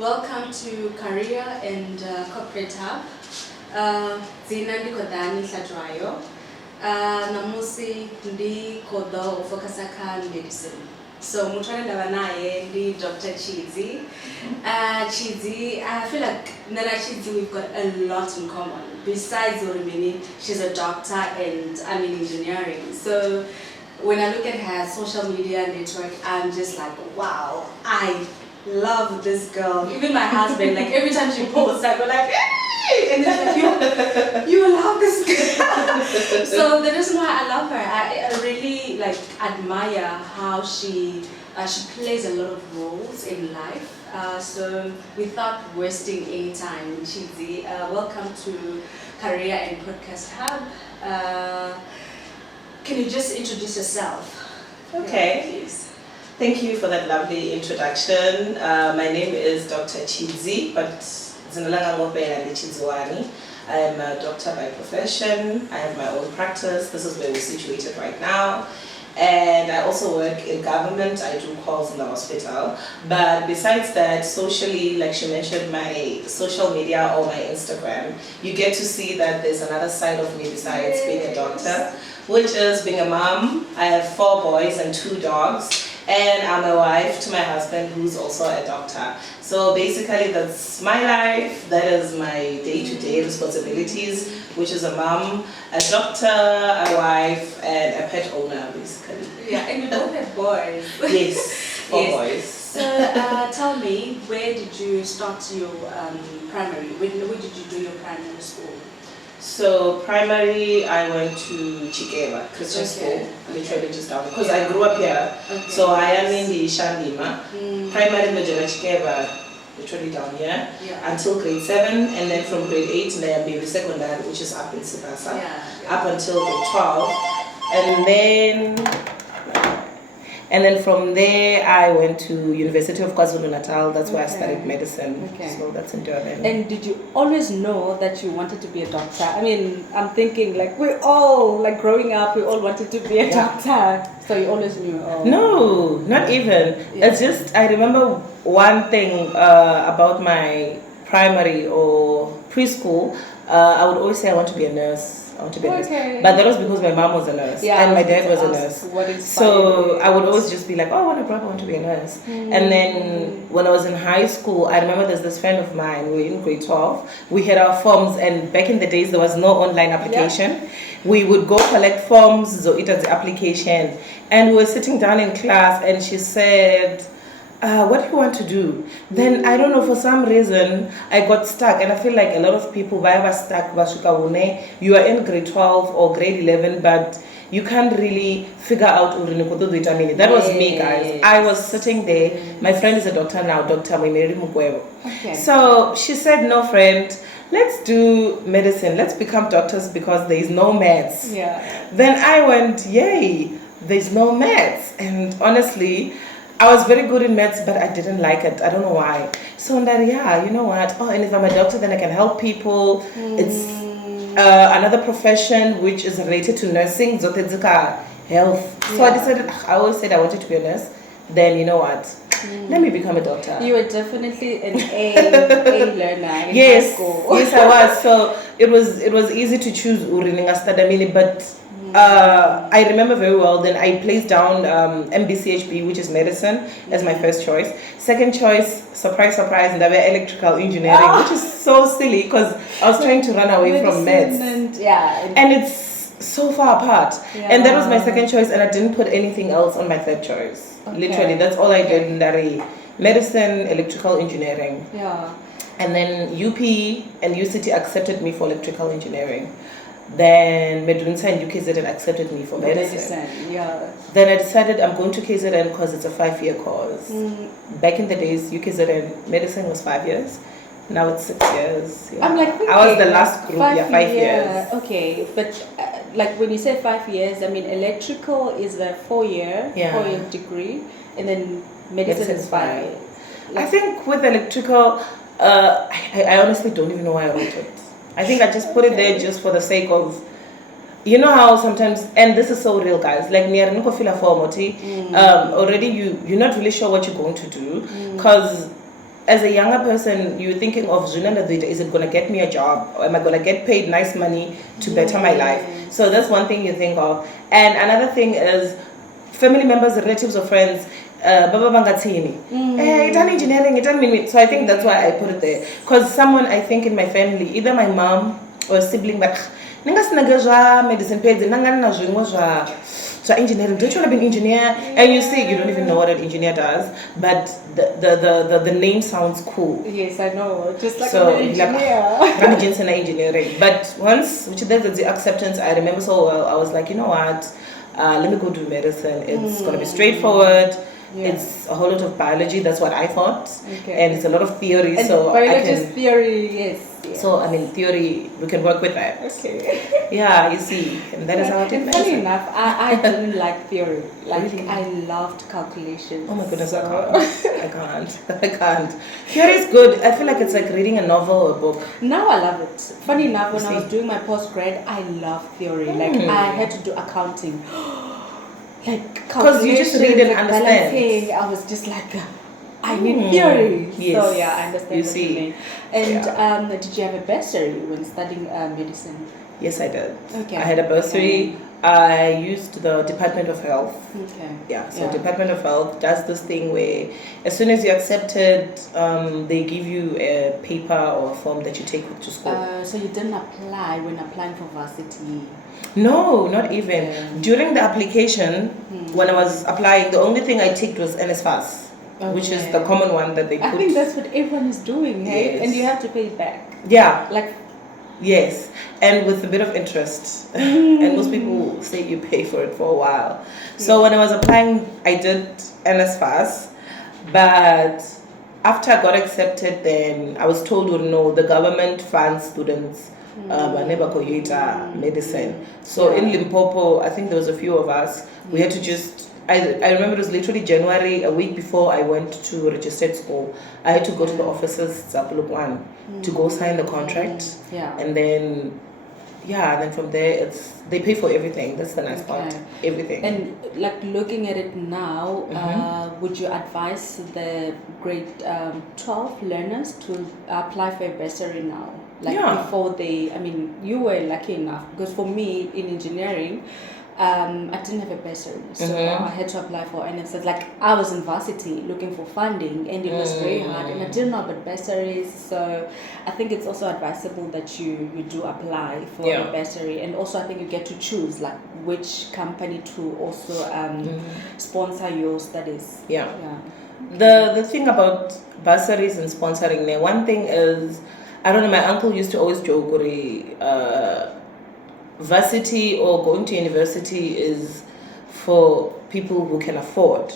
Welcome to Career and Corporate Hub. Zina ndikodani hlatwayo. Namusi ndi kodo ufokasaka medicine. So mutwane ndabanaye ndi Dr. Tshidzi. Tshidzi, I feel like Nana Tshidzi, we've got a lot in common. Besides Orimini, she's a doctor and I'm in engineering. So when I look at her social media network, I'm just like, wow, I love this girl. Even my husband, like every time she posts, I go like, hey! And he's like, you love this girl. So the reason why I love her, I really like admire how she plays a lot of roles in life. So without wasting any time, Tshidzi, welcome to Career and Podcast Hub. Can you just introduce yourself? Okay. Yeah, please. Thank you for that lovely introduction. My name is Dr. Tshidzi, but I am a doctor by profession. I have my own practice. This is where we're situated right now. And I also work in government. I do calls in the hospital. But besides that, socially, like she mentioned, my social media or my Instagram, you get to see that there's another side of me besides being a doctor, which is being a mom. I have 4 boys and 2 dogs. And I'm a wife to my husband, who's also a doctor. So basically, that's my life. That is my day-to-day responsibilities, which is a mom, a doctor, a wife, and a pet owner, basically. Yeah, and you both have boys. Yes, 4 Yes. boys. So tell me, where did you start your primary? Where did you do your primary school? So primary, I went to Chikeva Christian school, literally just down because I grew up here. Okay. So I am in the Shandima. Primary Majora Chikeva, literally down here, until grade 7, and then from grade 8 in the secondary, which is up in Sibasa, up until grade 12, and then from there I went to University of KwaZulu Natal. That's where I studied medicine. Okay. So that's in Durban. And did you always know that you wanted to be a doctor? I mean, I'm thinking like we all, like growing up, we all wanted to be a doctor. So you always knew? Oh. No, not even. It's just, I remember one thing about my primary or preschool. I would always say I want to be a nurse. I want to be a nurse. But that was because my mom was a nurse and my dad was a nurse. So I would always just be like, oh, when I grow up, I want to be a nurse. And then when I was in high school, I remember there's this friend of mine, we were in grade 12. We had our forms, and back in the days, there was no online application. We would go collect forms, so it was the application. And we were sitting down in class, and she said, what do you want to do? Then I don't know, for some reason I got stuck, and I feel like a lot of people were stuck. You are in grade 12 or grade 11, but you can't really figure out. That was me, guys. I was sitting there. My friend is a doctor now, Dr. Mwimeri Mugwebo. So she said, no friend, let's do medicine. Let's become doctors because there is no maths. Then I went, yay, there's no maths. And honestly, I was very good in maths, but I didn't like it. I don't know why. So that, you know what? Oh, and if I'm a doctor, then I can help people. It's another profession which is related to nursing, zotedzika, health. So I decided, I always said I wanted to be a nurse. Then you know what? Let me become a doctor. You were definitely an A learner in high school. Yes, I was. So it was easy to choose Urininga Stadamili, but I remember very well. Then I placed down MBCHB, which is medicine, as my first choice. Second choice, surprise, and I were electrical engineering, which is so silly because I was trying to run away from meds. And it's so far apart. And that was my second choice, and I didn't put anything else on my third choice. Literally, that's all I did in Dari. Medicine, electrical engineering. And then UP and UCT accepted me for electrical engineering. Then Medunsa and UKZN accepted me for medicine. Then I decided I'm going to KZN because it's a 5-year course. Back in the days, UKZN medicine was 5 years. Now it's 6 years. I'm like thinking, I was the last group, 5 years. Okay, but like when you say 5 years, I mean electrical is a 4-year degree, and then medicine is 5 years. I think with electrical, I honestly don't even know why I wrote it. I think I just put it there just for the sake of, you know how sometimes, and this is so real, guys, like already you're not really sure what you're going to do, because as a younger person, you're thinking of is it going to get me a job? Or am I going to get paid nice money to better my life? So that's one thing you think of. And another thing is family members, relatives, or friends. Baba bangathini. It's an engineering, it's an. So I think that's why I put it there. Because someone, I think in my family, either my mom or a sibling, but medicine paid, engineering. Don't you want to be an engineer? And you say you don't even know what an engineer does, but the name sounds cool. Yes, I know. Just like an engineer. Engineering. But once, which there's the acceptance, I remember so well. I was like, you know what? Let me go do medicine. It's gonna be straightforward. Yeah. It's a whole lot of biology. That's what I thought, and it's a lot of theory. And so biology is theory, yes. So I mean, theory, we can work with that. Okay. Yeah, you see, and that is how it is. Funny enough, I didn't like theory. Like really? I loved calculations. Oh my goodness, so. I can't. Theory is good. I feel like it's like reading a novel or a book. Now I love it. Funny enough, when I was doing my postgrad, I loved theory. Like I had to do accounting. Like because you just read and understand. I was just like, I need theory. Yes. So yeah, I understand you what see. you mean. And did you have a bursary when studying medicine? Yes, I did. Okay. I had a bursary. I used the Department of Health. Okay. Yeah, so Department of Health does this thing where as soon as you're accepted, they give you a paper or a form that you take to school. So you didn't apply when applying for varsity? No, not even. During the application, when I was applying, the only thing I ticked was NSFAS, which is the common one that they put. I think that's what everyone is doing, hey? Yes. And you have to pay it back. Yeah. Like. Yes, and with a bit of interest. And most people say you pay for it for a while. So when I was applying, I did NSFAS, but after I got accepted, then I was told, no, the government funds students. Medicine. So in Limpopo, I think there was a few of us. We had to just. I remember it was literally January, a week before I went to registered school. I had to go to the offices to go sign the contract. Yeah. And then from there they pay for everything. That's the nice part. Everything. And like looking at it now, would you advise the grade 12 learners to apply for a bursary now? Like before you were lucky enough, because for me in engineering, I didn't have a bursary, so I had to apply for NHC. Like I was in varsity looking for funding, and it was very hard, and I didn't know about bursaries. So I think it's also advisable that you do apply for a bursary, and also I think you get to choose like which company to also sponsor your studies. The thing about bursaries and sponsoring, one thing is, I don't know, my uncle used to always joke, varsity or going to university is for people who can afford.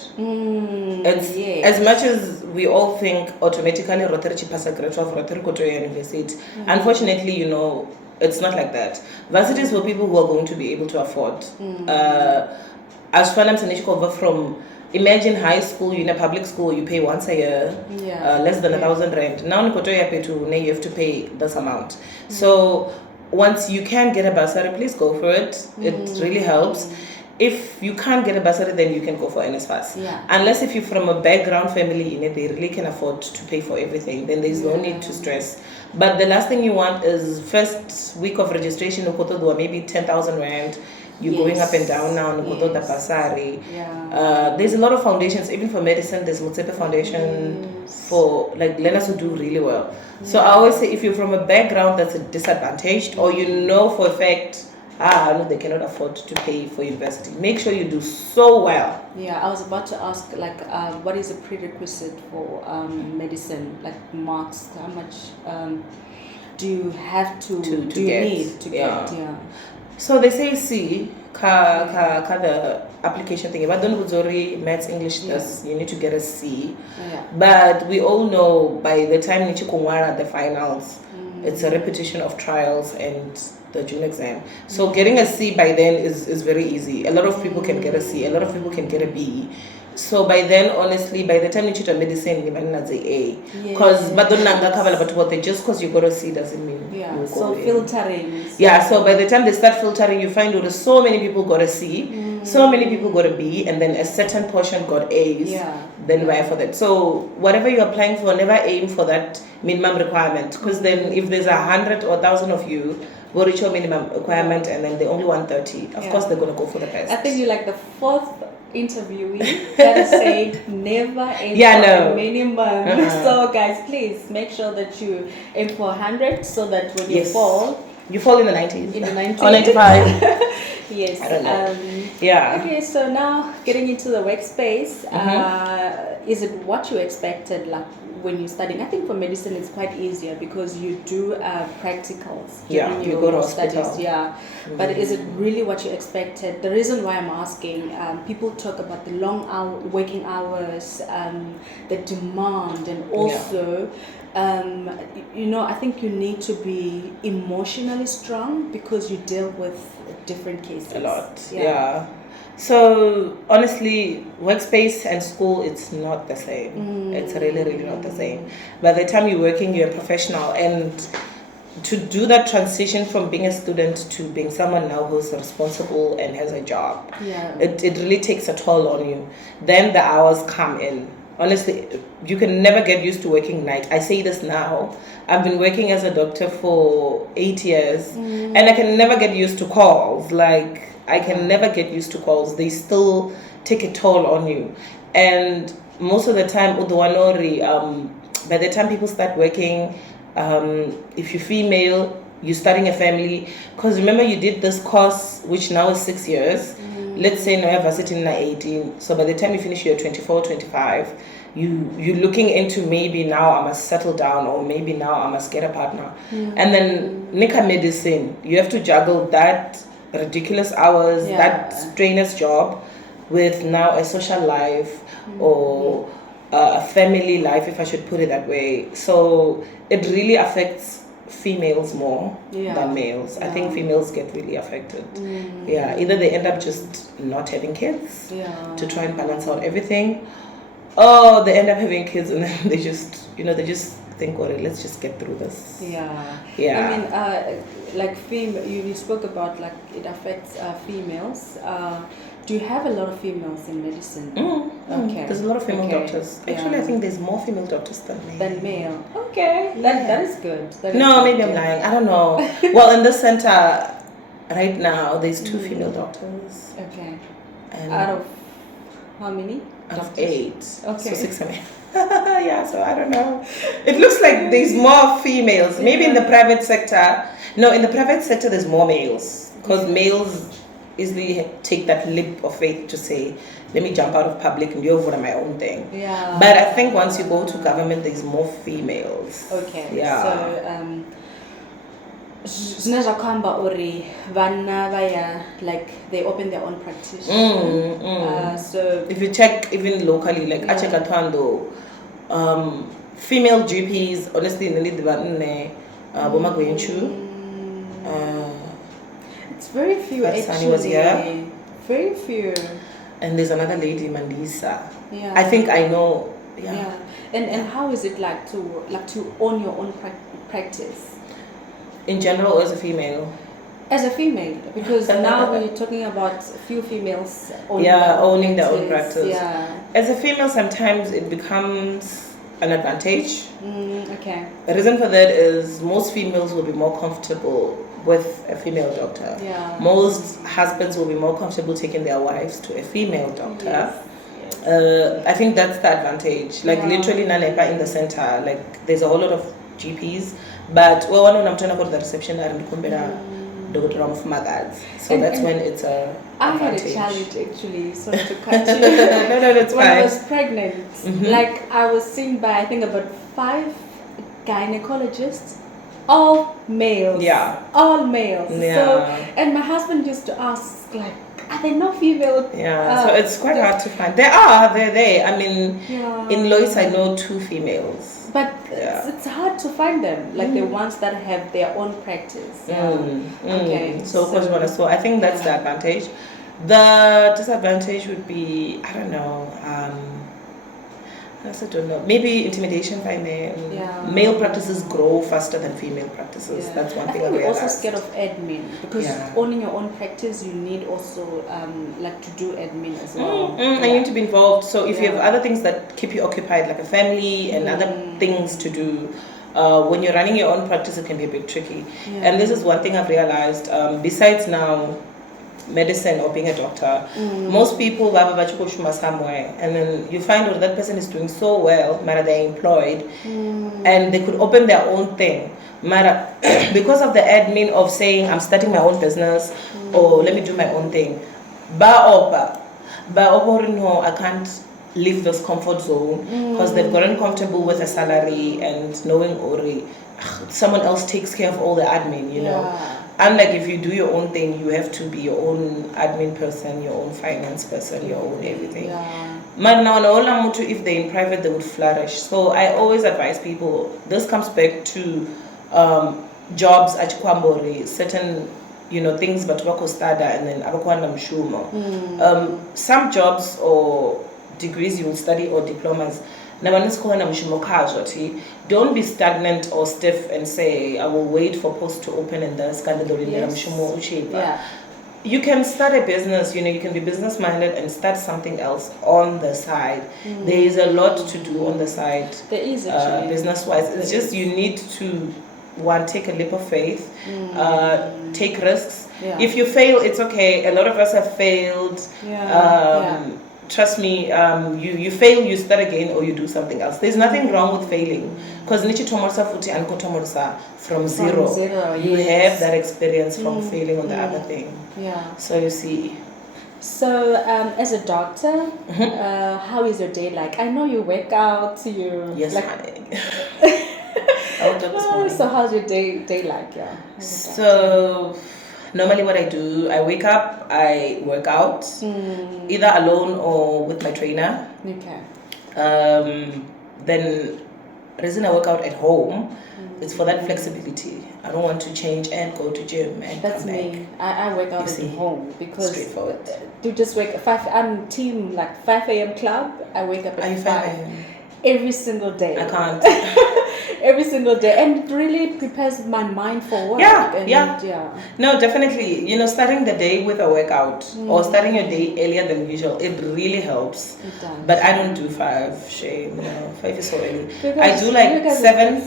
As much as we all think automatically university, unfortunately, it's not like that. Varsity is for people who are going to be able to afford. As far as from imagine high school, you're in a public school, you pay once a year, less than 1,000 rand. Now you have to pay this amount. So once you can get a bursary, please go for it. It really helps. If you can't get a bursary, then you can go for NSFAS. Unless if you're from a background family, they really can afford to pay for everything, then there's no need to stress. But the last thing you want is first week of registration, maybe 10,000 rand. You're going up and down now. There's a lot of foundations, even for medicine. There's Motsepe Foundation for like learners who do really well. So I always say, if you're from a background that's disadvantaged, or for a fact, they cannot afford to pay for university, make sure you do so well. I was about to ask, like, what is a prerequisite for medicine? Like marks, how much do you have to need to get? So they say C, the application thing. But don't worry, maths, English, you need to get a C. But we all know by the time the finals, it's a repetition of trials and the June exam. So getting a C by then is very easy. A lot of people can get a C. A lot of people can get a B. So by then, honestly, by the time you choose a medicine, you might not say A. Because just because you got a C doesn't mean you go so in. Filtering. So by the time they start filtering, you find out so many people got a C. So many people got a B, and then a certain portion got A's. Then why for that? So whatever you're applying for, never aim for that minimum requirement, because then if there's 100 or 1,000 of you will reach your minimum requirement, and then they only want 30. Of course, they're gonna go for the best. I think you're like the fourth interviewee that said never aim for a minimum. So guys, please make sure that you aim for 100, so that when you fall in the 90s. In the 90s. Or 95. Yes. I don't know. Okay, so now getting into the workspace, is it what you expected, like when you're studying? I think for medicine it's quite easier because you do practicals during you go to hospital. studies. But is it really what you expected? The reason why I'm asking, people talk about the long working hours, the demand, and also I think you need to be emotionally strong because you deal with different cases. A lot, So honestly, workspace and school, it's not the same. It's really, really not the same. By the time you're working, you're a professional, and to do that transition from being a student to being someone now who's responsible and has a job, it really takes a toll on you. Then the hours come in. Honestly, you can never get used to working night. I say this now. I've been working as a doctor for 8 years, and I can never get used to calls. Like, I can never get used to calls. They still take a toll on you. And most of the time, by the time people start working, if you're female, you're starting a family. Because remember, you did this course, which now is 6 years. Let's say now you have varsity in 18. So by the time you finish, you're 24, 25. You're looking into maybe now I must settle down, or maybe now I must get a partner. And then Nika medicine, you have to juggle that ridiculous hours, that strenuous job, with now a social life or a family life, if I should put it that way. So it really affects females more than males. I think females get really affected. Either they end up just not having kids to try and balance out everything, or they end up having kids and then they just think, well, let's just get through this. I mean, like you spoke about like it affects females. Do you have a lot of females in medicine? Okay. There's a lot of female doctors. Actually, I think there's more female doctors than male. Okay. That is good. Maybe I'm lying. I don't know. Well, in this center right now, there's 2 female doctors. Okay. And out of how many? Out of 8. Okay. So 6 women. So I don't know. It looks like there's more females. Maybe in the private sector. No, in the private sector there's more males. Because males easily take that leap of faith to say, let me jump out of public and do over my own thing. But I think once you go to government, there's more females. Okay. So like they open their own practice. So if you check even locally, like Thohoyandou, female GPs, honestly, it's very few actually. Was here. Very few. And there's another lady, Mandisa. I think I know. And how is it like to own your own practice? In general, as a female? As a female, because now we're talking about few females owning their own practice. As a female, sometimes it becomes an advantage. Okay. The reason for that is most females will be more comfortable with a female doctor. Most husbands will be more comfortable taking their wives to a female doctor. I think that's the advantage. Like literally Nanepa in the center, like there's a whole lot of GPs, but when I'm trying to go to the reception, so that's when it's a I had a challenge actually, so to cut you. No, that's when fine. I was pregnant, like I was seen by I think about 5 gynecologists, all males. All males. So, and my husband used to ask like, are there no female? So it's quite hard to find. They're there. I mean, in Lois I know 2 females. But it's hard to find them, like the ones that have their own practice. Okay. So I think that's the advantage. The disadvantage would be, I don't know I also don't know. Maybe intimidation by men. Yeah. Male practices grow faster than female practices. Yeah. That's one thing I I think we're realized. also scared of admin because Yeah. owning your own practice, you need also like to do admin as well. And you need to be involved. So if you have Yeah. other things that keep you occupied, like a family and other things to do, when you're running your own practice, it can be a bit tricky. Yeah. And this is one thing I've realized. Besides now medicine or being a doctor, most people have a somewhere, and then you find out that person is doing so well, matter they're employed, and they could open their own thing, matter because of the admin of saying I'm starting my own business or let me do my own thing. But no, I can't leave this comfort zone because they've gotten comfortable with a salary and knowing already someone else takes care of all the admin, you know. Unlike if you do your own thing, you have to be your own admin person, your own finance person, your own everything. But now, if they're in private, they would flourish. So I always advise people, this comes back to jobs at Kwambori, certain things but wako stada and then abakwanda mshumo. Some jobs or degrees you will study or diplomas, don't be stagnant or stiff and say I will wait for posts to open and then you can start a business, you can be business minded and start something else on the side. There is a lot to do on the side. There is actually business wise. It's just you need to take a leap of faith, take risks. If you fail, it's okay. A lot of us have failed. Trust me, you fail, you start again, or you do something else. There's nothing wrong with failing, because from zero. You have that experience from failing on the other thing. So you see. So as a doctor, how is your day like? I know you work out. Yes, so how's your day like? So normally what I do, I wake up, I work out, either alone or with my trainer. Then the reason I work out at home, it's for that flexibility. I don't want to change and go to gym and that's come me. I work out at home because straightforward. You just wake up 5. I'm team like 5 a.m. club. I wake up at 5 every single day. I can't. Every single day, and it really prepares my mind for work. No, definitely. Starting the day with a workout or starting your day earlier than usual, it really helps. It does. But I don't do 5. Shame, 5 is so early. Because I do like 7,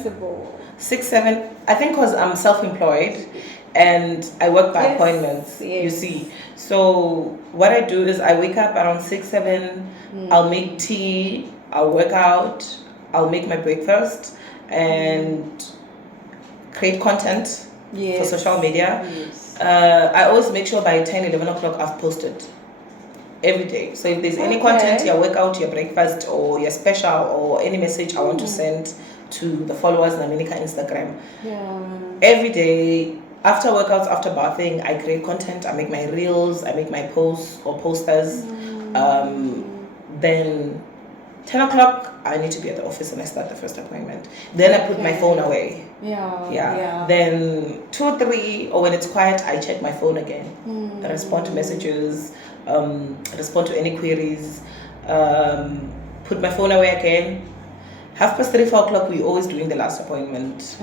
6, 7. I think because I'm self-employed and I work by appointments. You see. So what I do is I wake up around 6, 7. I'll make tea. I'll work out. I'll make my breakfast. And create content for social media. I always make sure by 10, 11 o'clock I've posted every day. So if there's any content, your workout, your breakfast, or your special, or any message I want to send to the followers on Instagram, every day, after workouts, after bathing, I create content. I make my reels, I make my posts or posters. Then 10 o'clock, I need to be at the office and I start the first appointment. Then I put my phone away. Then 2 or 3, or when it's quiet, I check my phone again. I respond to messages, respond to any queries, put my phone away again. 3:30, 4 o'clock, we're always doing the last appointment.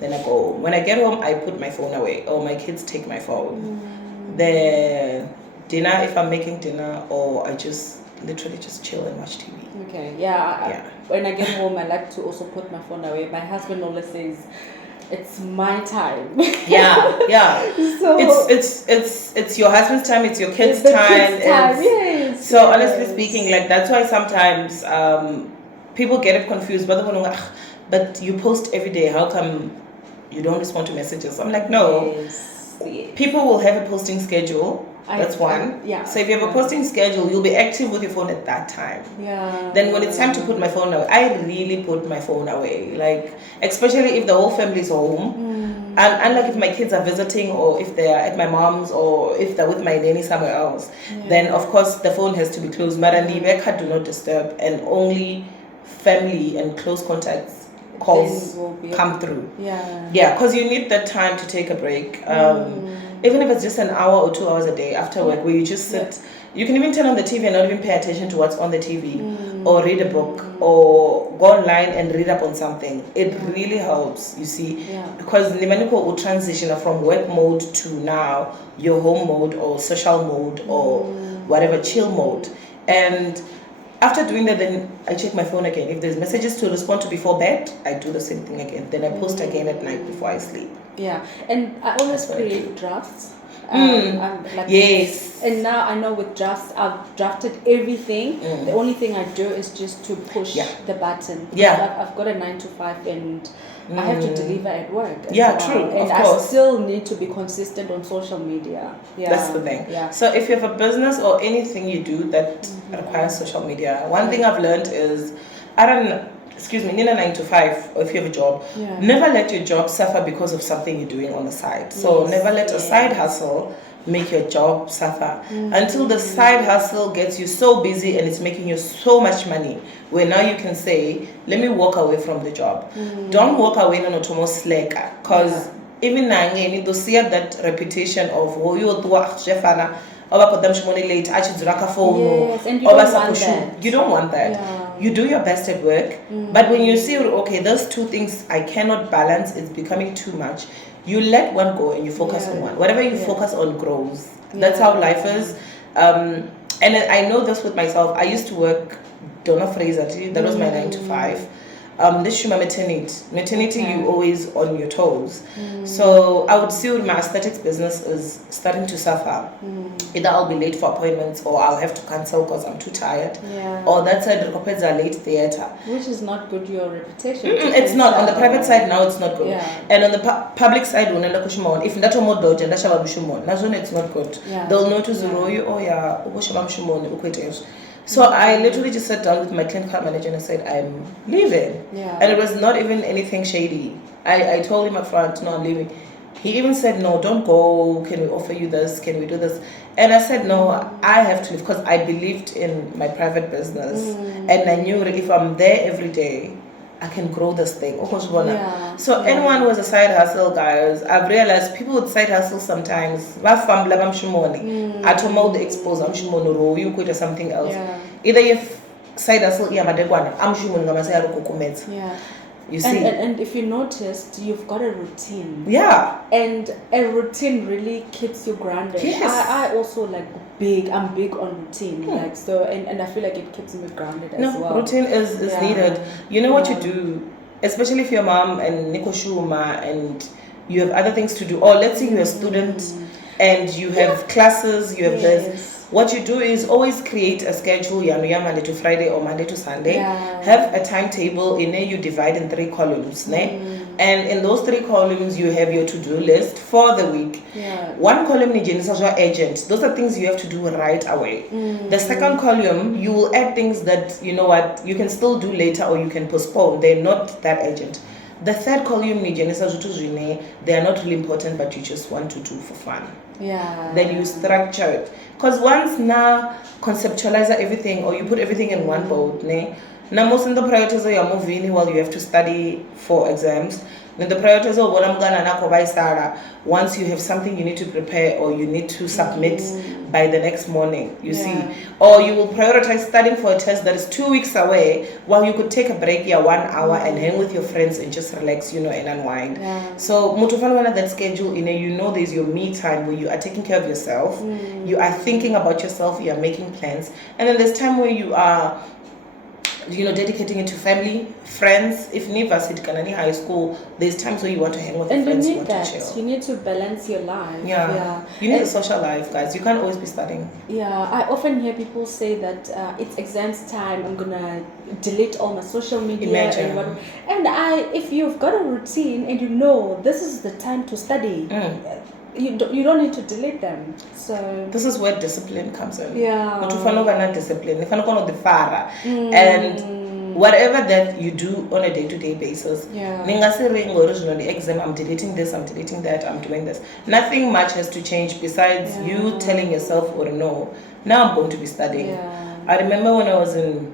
Then I go. When I get home, I put my phone away, or my kids take my phone. Then dinner, if I'm making dinner, or I literally just chill and watch TV. When I get home, I like to also put my phone away. My husband always says, "It's my time." So it's your husband's time. It's your kids' time. So honestly speaking, like that's why sometimes people get it confused. But you post every day. How come you don't respond to messages? I'm like, no. People will have a posting schedule. That's one. So if you have a posting schedule, you'll be active with your phone at that time. Then when it's time to put my phone away, I really put my phone away. Like, especially if the whole family is home. And unlike if my kids are visiting or if they're at my mom's or if they're with my nanny somewhere else, then of course the phone has to be closed. Marandi, do not disturb, and only family and close contacts calls come through. Yeah, because you need that time to take a break. Even if it's just an hour or 2 hours a day after work, where you just sit. You can even turn on the TV and not even pay attention to what's on the TV, or read a book, or go online and read up on something. It really helps, you see, because Limaniko will transition from work mode to now your home mode or social mode or whatever, chill mode. And after doing that, then I check my phone again. If there's messages to respond to before bed, I do the same thing again. Then I post again at night before I sleep. Yeah, and I always create drafts. Yes. And now I know with drafts, I've drafted everything. The only thing I do is just to push the button. I've got a 9 to 5 and I have to deliver at work. True. And of course. I still need to be consistent on social media. That's the thing. So if you have a business or anything you do that requires social media, one thing I've learned is, Nina 9 to 5, or if you have a job, never let your job suffer because of something you're doing on the side. So never let a side hustle make your job suffer until the side hustle gets you so busy and it's making you so much money, where now you can say, let me walk away from the job. Don't walk away on a slacker, because even now you need to see that reputation of you don't want that. You don't want that. You do your best at work, but when you see, okay, those two things I cannot balance, it's becoming too much, you let one go and you focus on one. Whatever you focus on grows. That's how life is. And I know this with myself. I used to work, Donna Fraser, that was my 9 to 5. This is my maternity. You always on your toes. So I would see with my aesthetics business is starting to suffer. Either I'll be late for appointments, or I'll have to cancel because I'm too tired, or that side recompense are late theater, which is not good. Your reputation. It's not on the private side now. It's not good. And on the public side, if that's a more doge and that's it's not good. They'll notice So I literally just sat down with my clinical manager and I said, I'm leaving. And it was not even anything shady. I told him up front, no, I'm leaving. He even said, no, don't go. Can we offer you this? Can we do this? And I said, no, I have to leave, because I believed in my private business. And I knew that if I'm there every day, I can grow this thing. So anyone who has a side hustle, guys, I've realized people with side hustles sometimes, the expose, or something else. Either if side hustle, you see. And if you noticed, you've got a routine. And a routine really keeps you grounded. I also I'm big on routine. And I feel like it keeps me grounded as well. Routine is needed. You know what you do, especially if you're mom and Nico Shuma and you have other things to do. Or let's say you're a student and you have classes, you have this. What you do is always create a schedule, Monday to Friday or Monday to Sunday. Have a timetable, in there you divide in 3 columns. And in those 3 columns, you have your to-do list for the week. One column is your agent. Those are things you have to do right away. The second column, you will add things that, you know what, you can still do later or you can postpone. They're not that urgent. The third column, they are not really important, but you just want to do for fun. Then you structure it. Because once now conceptualize everything, or you put everything in one boat, now most of the priorities are you're moving while you have to study for exams. Then the priorities are what I'm gonna once you have something you need to prepare or you need to submit by the next morning, you see. Or you will prioritize studying for a test that is 2 weeks away, while you could take a break 1 hour and hang with your friends and just relax, and unwind. So Mutufalwana, that schedule, you know there's your me time where you are taking care of yourself, you are thinking about yourself, you are making plans, and then there's time where you are dedicating it to family, friends. If university, high school, there's times where you want to hang with your friends, you want to chill. You need to balance your life. You need a social life, guys. You can't always be studying. I often hear people say that it's exams time, I'm gonna delete all my social media. Imagine. And if you've got a routine and you know this is the time to study, you don't need to delete them. So this is where discipline comes in. But you follow discipline. You follow the fara, and whatever that you do on a day-to-day basis. Originally exam, I'm deleting this, I'm deleting that, I'm doing this. Nothing much has to change besides you telling yourself, or no, now I'm going to be studying. I remember when I was in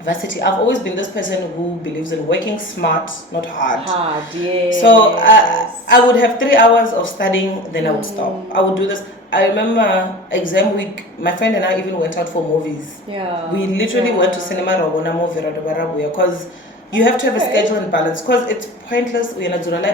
varsity, I've always been this person who believes in working smart, not hard. Yes. So I would have 3 hours of studying, then I would stop. I would do this. I remember exam week, my friend and I even went out for movies. Yeah. We literally went to cinema because you have to have a schedule and balance, because it's pointless when you're 7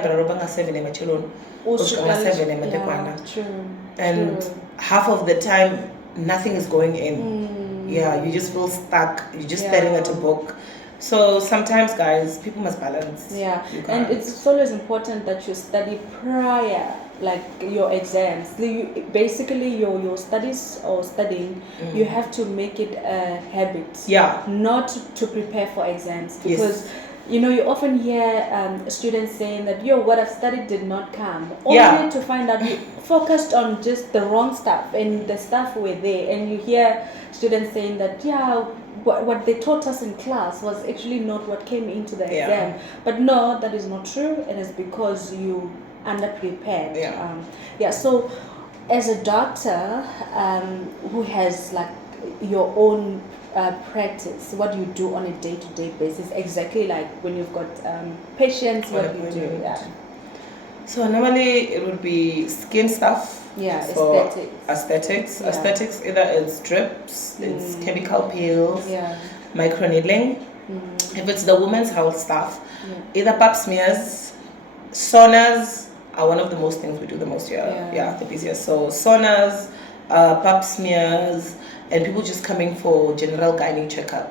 and half of the time nothing is going in. Yeah, you just feel stuck, you're just staring at a book. So sometimes, guys, people must balance. Yeah, and it's always important that you study prior, like your exams. Basically, your studies or studying, you have to make it a habit. Yeah. Not to prepare for exams, because you know, you often hear students saying that, what I've studied did not come. Only to find out you focused on just the wrong stuff, and the stuff were there. And you hear students saying that, what they taught us in class was actually not what came into the exam. But no, that is not true. It is because you underprepared. So as a doctor who has like your own practice, what you do on a day-to-day basis, exactly like when you've got patients, what you do. So normally it would be skin stuff. Aesthetics. Aesthetics, either it's drips, it's chemical peels, microneedling. If it's the women's health stuff, either pap smears, saunas are one of the most things we do the most here. The busiest. So saunas, pap smears, and people just coming for general gynae checkup.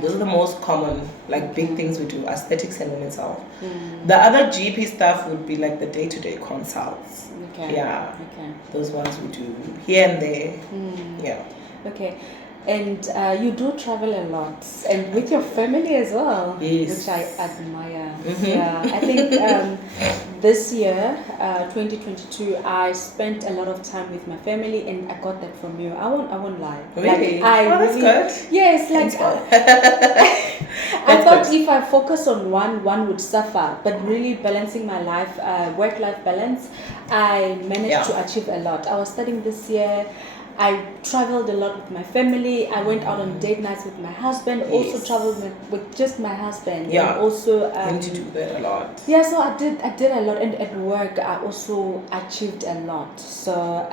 Those are the most common, like big things we do, aesthetics and women's health. The other GP stuff would be like the day-to-day consults. Those ones we do here and there. Okay. And you do travel a lot, and with your family as well, which I admire. I think this year, 2022, I spent a lot of time with my family, and I got that from you. I won't lie. Really? That's good. Yes, like I thought if I focus on one would suffer, but really balancing my life, work-life balance, I managed to achieve a lot. I was studying this year. I traveled a lot with my family. I went out on date nights with my husband. Also traveled with just my husband. And also you need to do that a lot. So I did a lot, and at work I also achieved a lot. So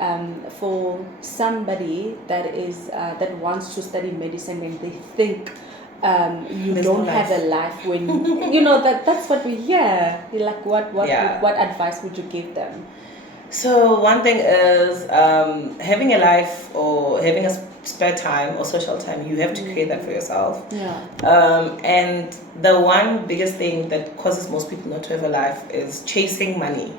for somebody that is that wants to study medicine and they think you don't have a life, when you know that's what we hear. Like what advice would you give them? So one thing is having a life or having a spare time or social time, you have to create that for yourself. And the one biggest thing that causes most people not to have a life is chasing money.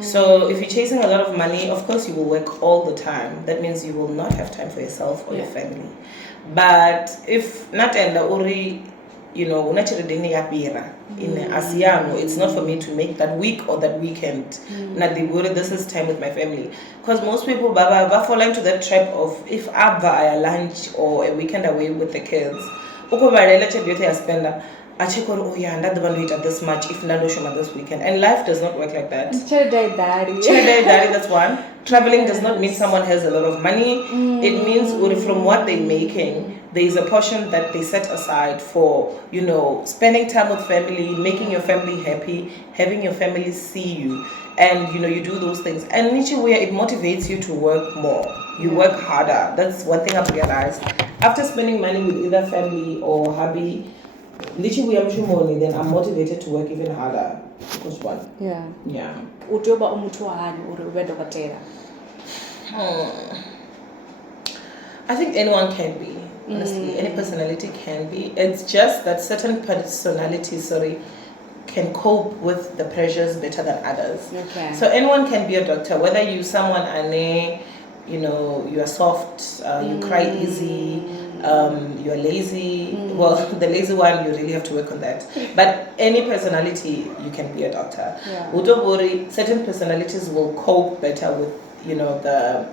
So if you're chasing a lot of money, of course you will work all the time. That means you will not have time for yourself or your family. But if not uri, you know, in Asiano, it's not for me to make that week or that weekend. This is time with my family. Because most people fall into that trap of, if I buy a lunch or a weekend away with the kids, I check out, the one who this much if Nando Shoma this weekend. And life does not work like that. Daddy, that's one. Traveling does not mean someone has a lot of money. It means from what they're making, there is a portion that they set aside for, you know, spending time with family, making your family happy, having your family see you, and you know, you do those things. And where it motivates you to work more. You work harder. That's one thing I've realized. After spending money with either family or hubby, then I'm motivated to work even harder. Which one? I think anyone can be. Honestly, any personality can be. It's just that certain personalities, can cope with the pressures better than others. So anyone can be a doctor, whether you someone you know, you are soft, you cry easy, you are lazy. Well, the lazy one, you really have to work on that. But any personality, you can be a doctor. Don't worry, certain personalities will cope better with, you know, the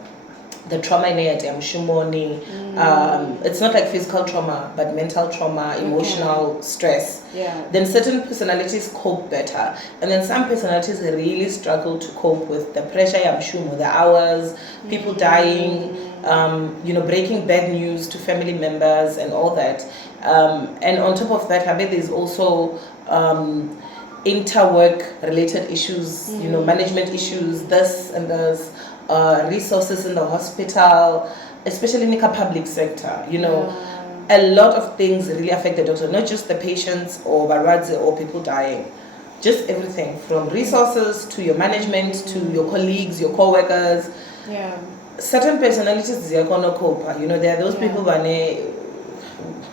trauma in it. It's not like physical trauma, but mental trauma, emotional stress. Then certain personalities cope better, and then some personalities really struggle to cope with the pressure, the hours, people dying, you know, breaking bad news to family members and all that. And on top of that, there's also interwork related issues, management issues, this and this, resources in the hospital, especially in the public sector, a lot of things really affect the doctor, not just the patients or baradze or people dying, just everything from resources to your management to your colleagues, your co-workers. Certain personalities they are gonna cope. There are those people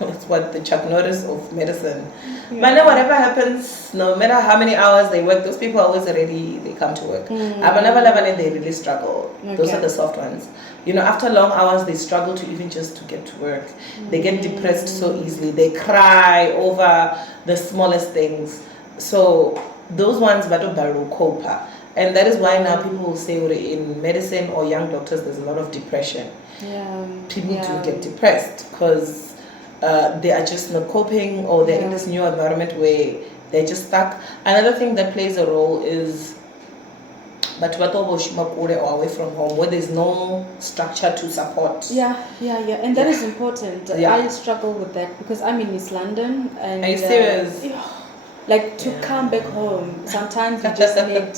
it's what the Chuck Norris of medicine. But whatever happens, no matter how many hours they work, those people are always ready, they come to work. They really struggle. Those are the soft ones. After long hours, they struggle to even just to get to work. They get depressed so easily. They cry over the smallest things. So those ones, but cope. And that is why now people will say in medicine or young doctors, there's a lot of depression. People do get depressed because they are just not coping, or they're in this new environment where they're just stuck. Another thing that plays a role is or away from home, where there's no structure to support. And that is important. I struggle with that because I'm in East London, and are you serious? Like to come back home, sometimes you just need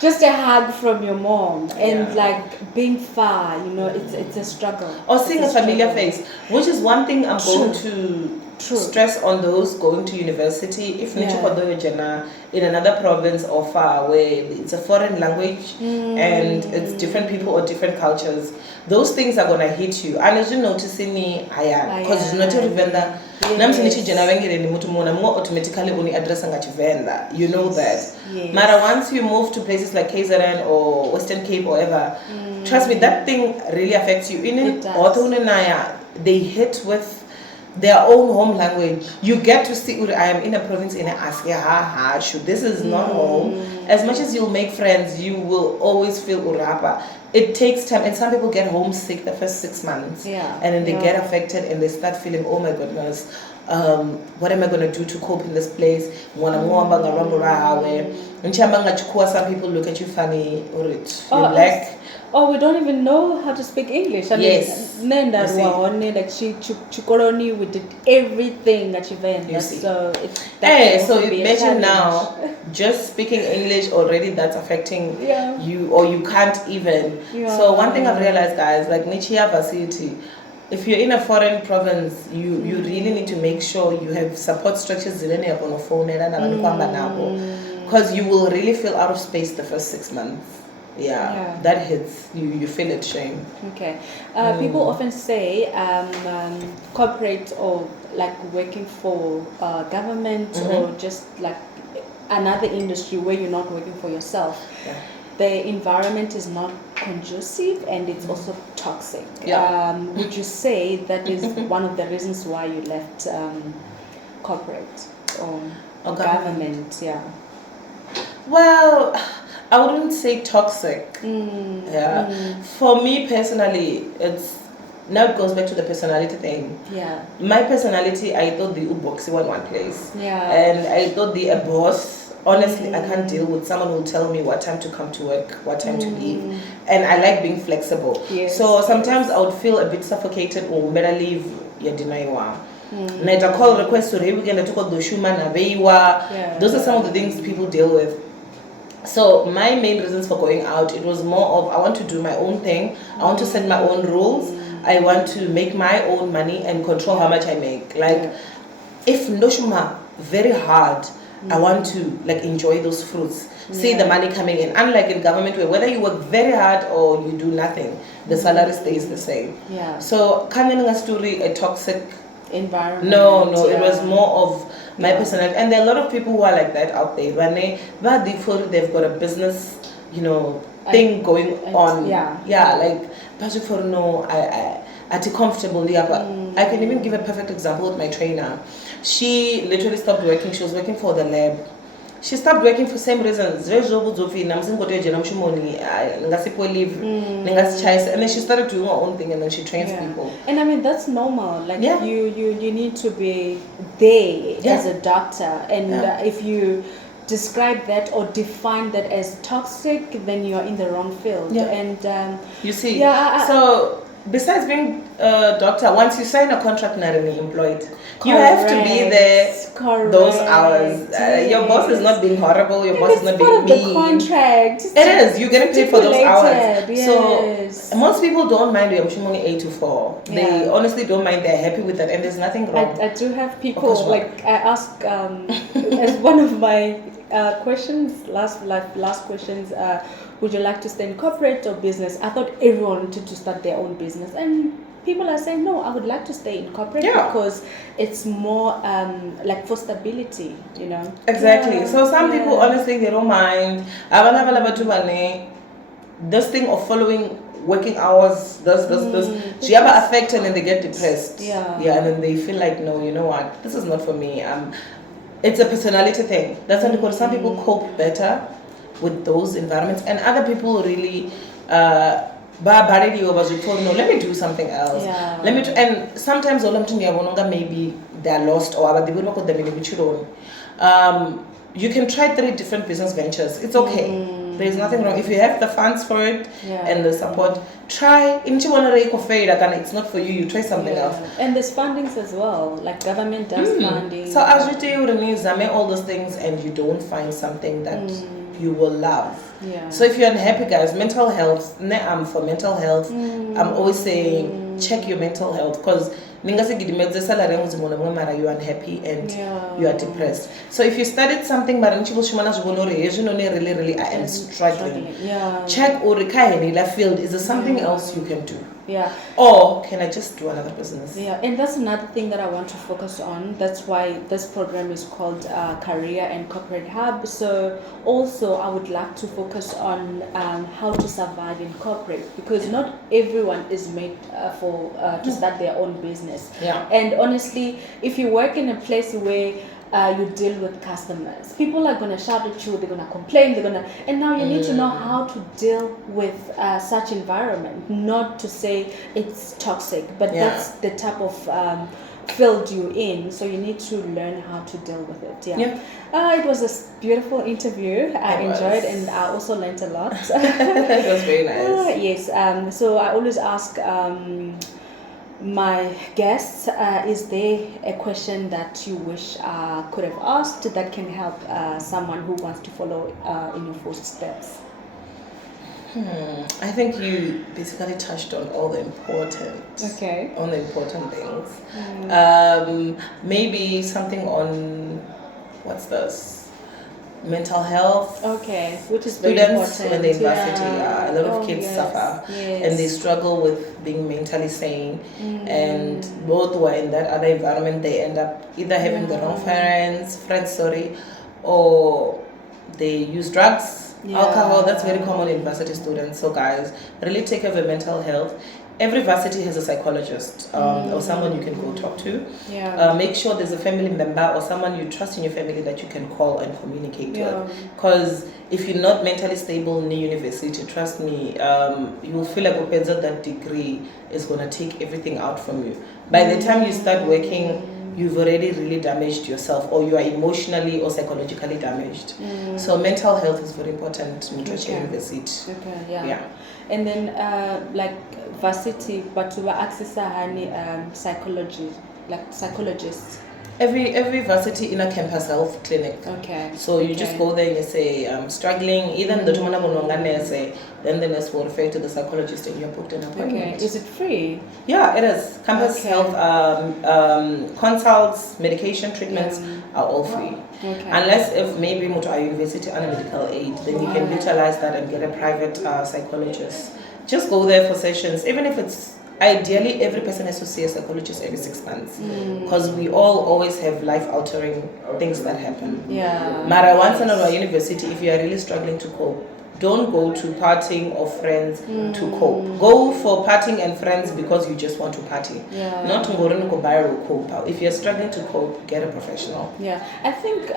just a hug from your mom, and like being far, it's a struggle. Or seeing a familiar face, which is one thing I'm going to stress on those going to university. If in another province or far, where it's a foreign language and it's different people or different cultures, those things are gonna hit you. And as you notice in me, because you're not a vendor. Automatically only address vendor. You know that. But once you move to places like KZN or Western Cape or whatever, trust me, that thing really affects you. They hit with their own home language. You get to see, I am in a province in a this is not home. As much as you'll make friends, you will always feel urapa. It takes time, and some people get homesick the first 6 months, and then they get affected and they start feeling, oh my goodness, what am I going to do to cope in this place? Some people look at you funny, or you're black. We don't even know how to speak English. I mean, like she we did everything that she went. So imagine now, just speaking English already, that's affecting you, or you can't even. So one thing I've realized, guys, like Nichia facility, if you're in a foreign province, you really need to make sure you have support structures on the phone, because you will really feel out of space the first 6 months. That hits you feel it, shame. People often say corporate, or like working for government, or just like another industry where you're not working for yourself, the environment is not conducive, and it's also toxic. Would you say that is one of the reasons why you left corporate or government? Well, I wouldn't say toxic. For me personally, it goes back to the personality thing. My personality, I thought the boxy one place. And I thought the boss. Honestly, I can't deal with someone who will tell me what time to come to work, what time to leave. And I like being flexible. So sometimes I would feel a bit suffocated, or better leave a call request, those are some of the things people deal with. So my main reasons for going out, it was more of, I want to do my own thing, I want to set my own rules, I want to make my own money and control how much I make. Like, if Ndoshuma very hard, I want to enjoy those fruits, see the money coming in. Unlike in government, where whether you work very hard or you do nothing, the salary stays the same. So Kananga story, a toxic environment. No, it was more of my personality. And there are a lot of people who are like that out there. When they've got a business, thing going on. Like for no, I comfortable. I can even give a perfect example with my trainer. She literally stopped working. She was working for the lab. She stopped working for same reasons. And then she started doing her own thing, and then she trains people. And I mean, that's normal. Like you need to be there as a doctor, and if you describe that or define that as toxic, then you are in the wrong field. And you see, so besides being doctor, once you sign a contract, not really employed. You have to be there those hours. Your boss is not being horrible. Your boss is not being mean. The contract. It is. You're getting paid for those hours. Yes. So most people don't mind your only 8 to 4. Yeah. They honestly don't mind. They're happy with that, and there's nothing wrong. I do have people like I ask as one of my questions, last questions. Would you like to stay in corporate or business? I thought everyone wanted to start their own business, and people are saying no. I would like to stay in corporate because it's more like for stability, you know. Exactly. Yeah. So some people honestly they don't mind. This thing of following working hours, this. She ever affected and they get depressed. Yeah, and then they feel like no, you know what? This is not for me. It's a personality thing. That's why because some people cope better with those environments, and other people really. No, let me do something else. Yeah. Let me and sometimes maybe they're lost or you can try 3 different business ventures. It's okay. There's nothing wrong if you have the funds for it and the support. Try. It's not for you. You try something else. And there's fundings as well. Like government does funding. So as you do all those things and you don't find something that you will love. Yeah. So if you're unhappy, guys, mental health. For mental health, I'm always saying check your mental health because you're unhappy and you are depressed. So if you studied something, I am struggling. Check or field. Is there something else you can do? Yeah. Or can I just do another business? Yeah, and that's another thing that I want to focus on. That's why this program is called Career and Corporate Hub. So also I would like to focus on how to survive in corporate because not everyone is made to start their own business. Yeah. And honestly, if you work in a place where you deal with customers, people are going to shout at you, they're going to complain, and now you need to know how to deal with such environment. Not to say it's toxic, but that's the type of field you're in, so you need to learn how to deal with it. It was a beautiful interview. I enjoyed and I also learned a lot. It was very nice. Yes. So I always ask my guests, is there a question that you wish I could have asked that can help someone who wants to follow in your footsteps? I think you basically touched on all the important things. Maybe something on what's this? Mental health. Okay, which is students very important. when they university. A lot of kids suffer and they struggle with being mentally sane. And both who are in that other environment, they end up either having the wrong friends, or they use drugs, alcohol. That's very common in varsity students. So guys, really take care of your mental health. Every varsity has a psychologist or someone you can go talk to. Make sure there's a family member or someone you trust in your family that you can call and communicate with. Because if you're not mentally stable in the university, trust me, you will feel like that degree is going to take everything out from you. By the time you start working, you've already really damaged yourself, or you are emotionally or psychologically damaged. So mental health is very important in university. And then like varsity, but to access psychologists. Every varsity in a campus health clinic. So you just go there and you say, I'm struggling, even the then the nurse will refer to the psychologist and you're booked an appointment. Is it free? Yeah, it is. Campus health consults, medication treatments are all free. Unless if maybe you are university on a medical aid, then you can utilize that and get a private psychologist. Just go there for sessions, even if it's ideally every person has to see a psychologist every 6 months because we all always have life-altering things that happen. Mara, once in a university, if you are really struggling to cope, don't go to partying or friends to cope. Go for partying and friends because you just want to party. Not to go cope. If you're struggling to cope, get a professional. I think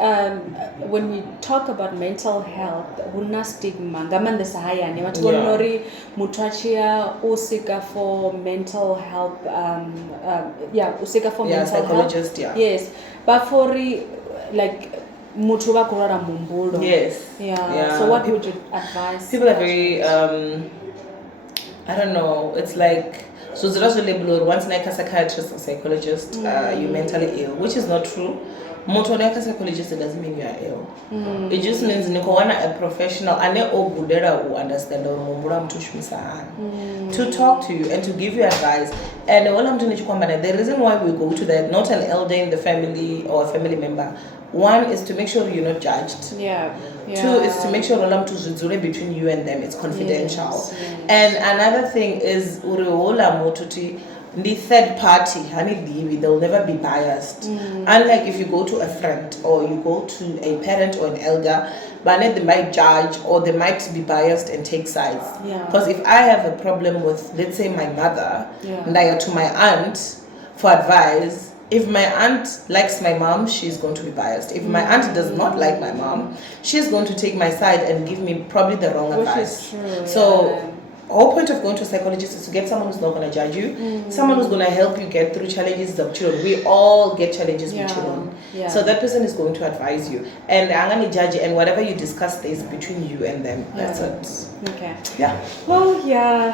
when we talk about mental health, una stigma. Gamande sahaya ne watu mutachia usika for mental health. Usika for mental psychologist, health. Yes, but for like. Yes. So what would you advise? People are very I don't know, it's like, so once like a psychiatrist or psychologist, you're mentally ill, which is not true. Moto like a psychologist, it doesn't mean you are ill. It just means a professional and who understand to talk to you and to give you advice. And the reason why we go to that, not an elder in the family or a family member. One is to make sure you're not judged. Yeah. Two is to make sure between you and them, it's confidential. Yes. And another thing is the third party, they'll never be biased. Unlike if you go to a friend or you go to a parent or an elder, but they might judge or they might be biased and take sides. Because if I have a problem with, let's say, my mother, and I go to my aunt for advice, if my aunt likes my mom, she's going to be biased. If my aunt does not like my mom, she's going to take my side and give me probably the wrong advice. Which is true, so whole point of going to a psychologist is to get someone who's not going to judge you, someone who's going to help you get through challenges of children. We all get challenges with children. So that person is going to advise you. And I'm going to judge you, and whatever you discuss is between you and them. That's it. Okay. Yeah. Well, I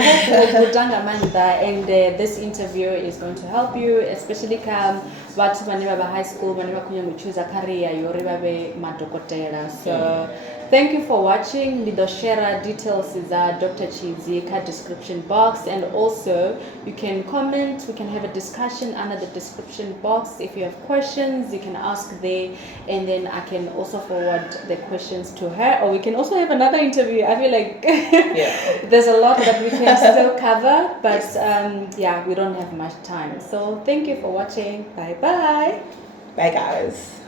hope Budanga Manda and this interview is going to help you, especially come watu whenever high school, whenever you choose a career, you already madokotela. So thank you for watching. Lidoshera details is Dr. Tshidzi description box, and also you can comment. We can have a discussion under the description box. If you have questions, you can ask there, and then I can also forward the questions to her, or we can also have another interview. I feel like there's a lot that we can still cover, but we don't have much time. So thank you for watching. Bye bye. Bye guys.